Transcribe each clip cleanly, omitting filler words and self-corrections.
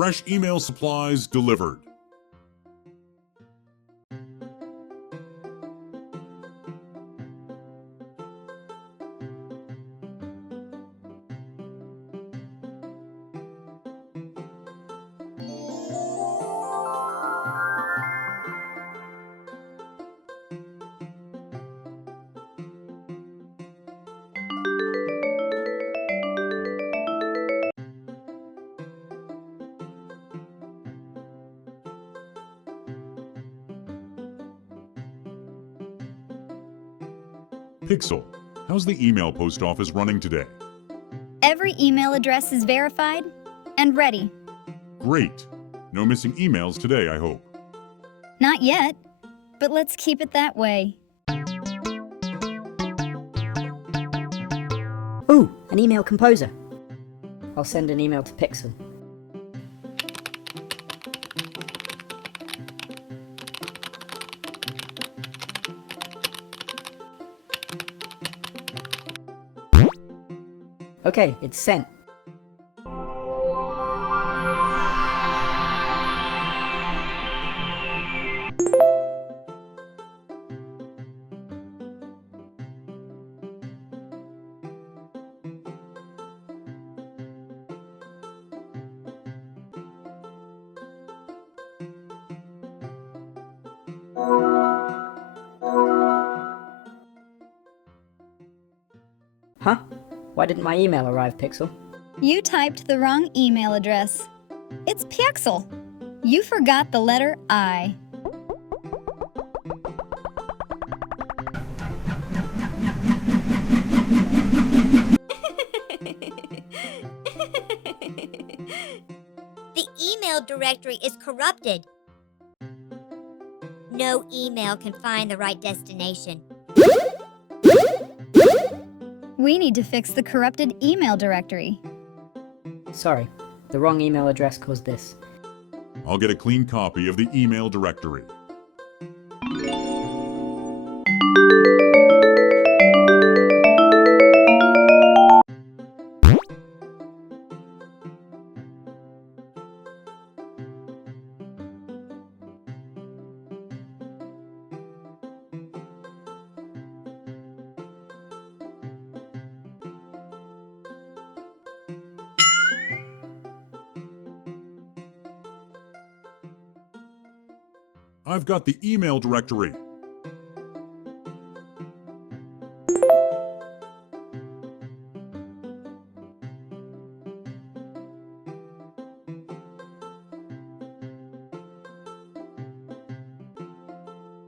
Fresh email supplies delivered. Pixel, how's the email post office running today? Every email address is verified and ready. Great. No missing emails today, I hope. Not yet, but let's keep it that way. Ooh, an email composer. I'll send an email to Pixel. Okay, it's sent. Huh? Why didn't my email arrive, Pixel? You typed the wrong email address. It's Pixel. You forgot the letter I. The email directory is corrupted. No email can find the right destination. We need to fix the corrupted email directory. Sorry, the wrong email address caused this. I'll get a clean copy of the email directory. I've got the email directory.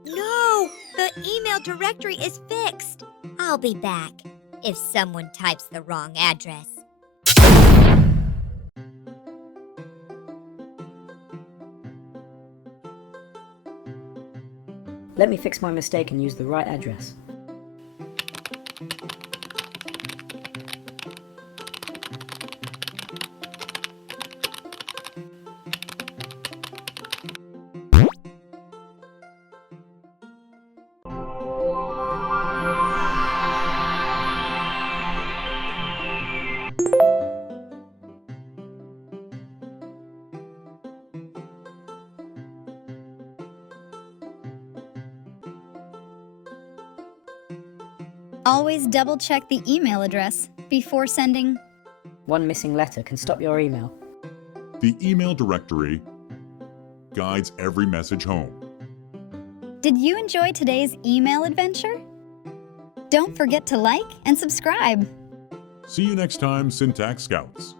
No! The email directory is fixed. I'll be back if someone types the wrong address. Let me fix my mistake and use the right address. Always double-check the email address before sending. One missing letter can stop your email. The email directory guides every message home. Did you enjoy today's email adventure? Don't forget to like and subscribe. See you next time, Syntax Scouts.